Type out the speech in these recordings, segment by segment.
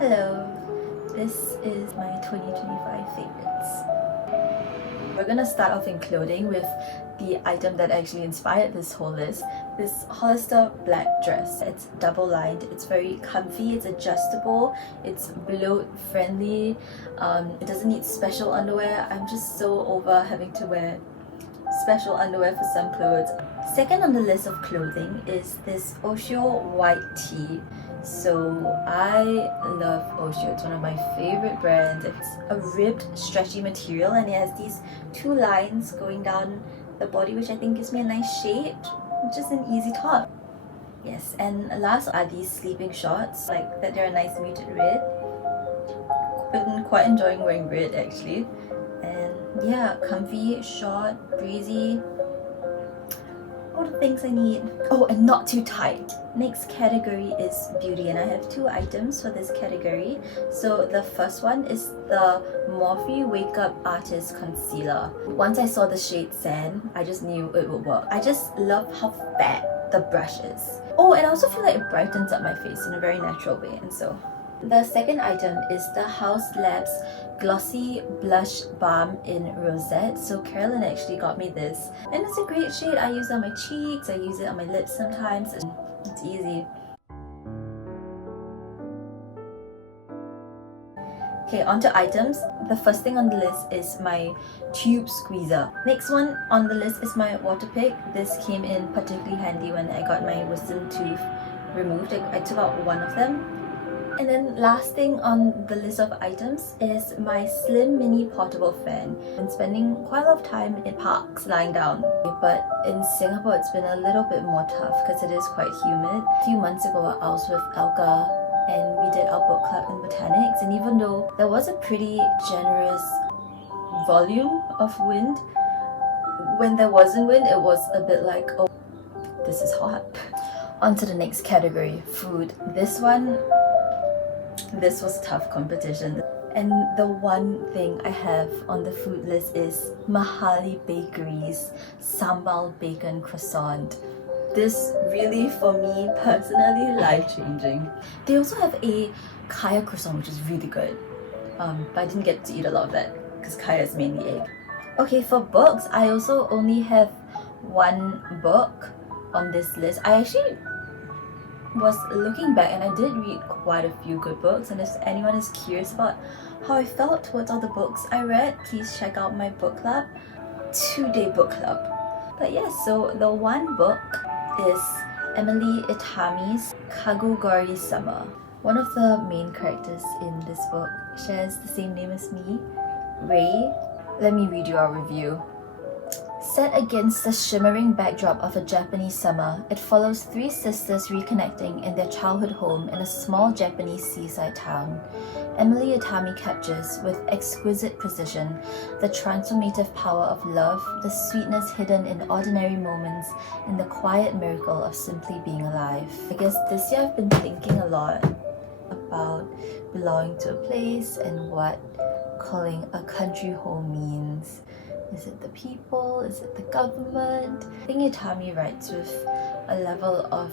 Hello, this is my 2025 favorites. We're gonna start off in clothing with the item that actually inspired this whole list. This Hollister black dress. It's double lined, it's very comfy, it's adjustable, it's bloat friendly, it doesn't need special underwear. I'm just so over having to wear special underwear for some clothes. Second on the list of clothing is this Oshio white tee. So I love Oshio, it's one of my favorite brands. It's a ribbed stretchy material and it has these two lines going down the body, which I think gives me a nice shape, just an easy top. Yes, and last are these sleeping shorts, like that they're a nice muted red. Been quite enjoying wearing red actually. And yeah, comfy, short, breezy, all the things I need. Oh, and not too tight. Next category is beauty, and I have two items for this category. So the first one is the Morphe Wake Up Artist Concealer. Once I saw the shade Sand, I just knew it would work. I just love how fat the brush is. Oh, and I also feel like it brightens up my face in a very natural way, and so the second item is the Haus Labs Glossy Blush Balm in Rosette. So Carolyn actually got me this, and it's a great shade. I use it on my cheeks, I use it on my lips sometimes, and it's easy. Okay, on to items. The first thing on the list is my tube squeezer. Next one on the list is my water pick. This came in particularly handy when I got my wisdom tooth removed. I took out one of them. And then last thing on the list of items is my slim mini portable fan. I've been spending quite a lot of time in parks lying down, but in Singapore it's been a little bit more tough because it is quite humid. A few months ago I was with Elka and we did our book club in botanics, and even though there was a pretty generous volume of wind, when there wasn't wind it was a bit like, oh, this is hot. On to the next category, food. This was tough competition. And the one thing I have on the food list is Mahali Bakery's Sambal Bacon Croissant. This really, for me personally, life-changing. They also have a kaya croissant, which is really good. But I didn't get to eat a lot of that because kaya is mainly egg. Okay, for books, I also only have one book on this list. I actually was looking back and I did read quite a few good books, and if anyone is curious about how I felt towards all the books I read, please check out my book club, 2-day book club. But yes, so the one book is Emily Itami's Kagugori Summer. One of the main characters in this book shares the same name as me, Ray. Let me read you our review. Set against the shimmering backdrop of a Japanese summer, it follows 3 sisters reconnecting in their childhood home in a small Japanese seaside town. Emily Itami captures, with exquisite precision, the transformative power of love, the sweetness hidden in ordinary moments, and the quiet miracle of simply being alive. I guess this year I've been thinking a lot about belonging to a place and what calling a country home means. Is it the people? Is it the government? I think Itami writes with a level of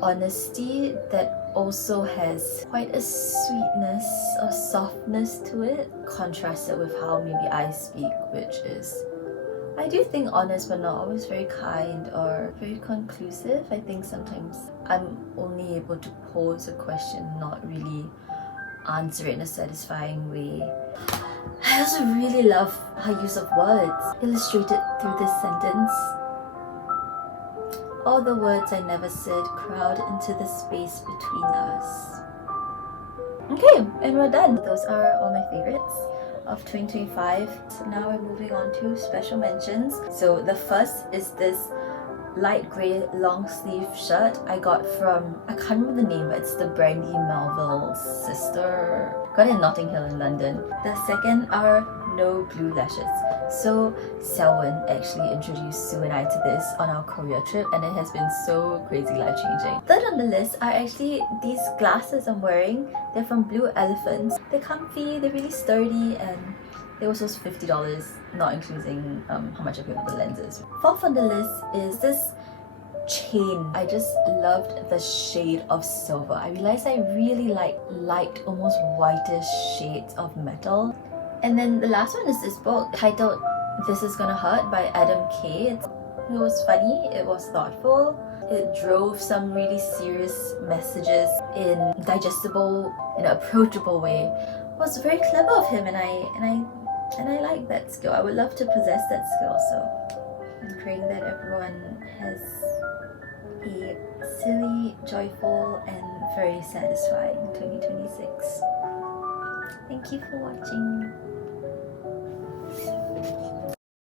honesty that also has quite a sweetness or softness to it, contrasted with how maybe I speak, which is, I do think honest but not always very kind or very conclusive. I think sometimes I'm only able to pose a question, not really answer it in a satisfying way. I also really love her use of words, illustrated through this sentence. All the words I never said crowd into the space between us. Okay, and we're done. Those are all my favorites of 2025. So now we're moving on to special mentions. So the first is this light grey long sleeve shirt I got from, I can't remember the name, but it's the Brandy Melville's sister. Got it in Notting Hill in London. The second are no glue lashes. So Selwyn actually introduced Sue and I to this on our Korea trip, and it has been so crazy life-changing. Third on the list are actually these glasses I'm wearing. They're from Blue Elephants. They're comfy, they're really sturdy, and they were supposed to be $50, not including how much I paid for the lenses. Fourth on the list is this chain. I just loved the shade of silver. I realized I really like light, almost whitish shades of metal. And then the last one is this book titled This Is Gonna Hurt by Adam Kay. It was funny, it was thoughtful, it drove some really serious messages in digestible and approachable way. It was very clever of him, and I like that skill. I would love to possess that skill, so I'm praying that everyone has a silly, joyful, and very satisfying 2026. Thank you for watching.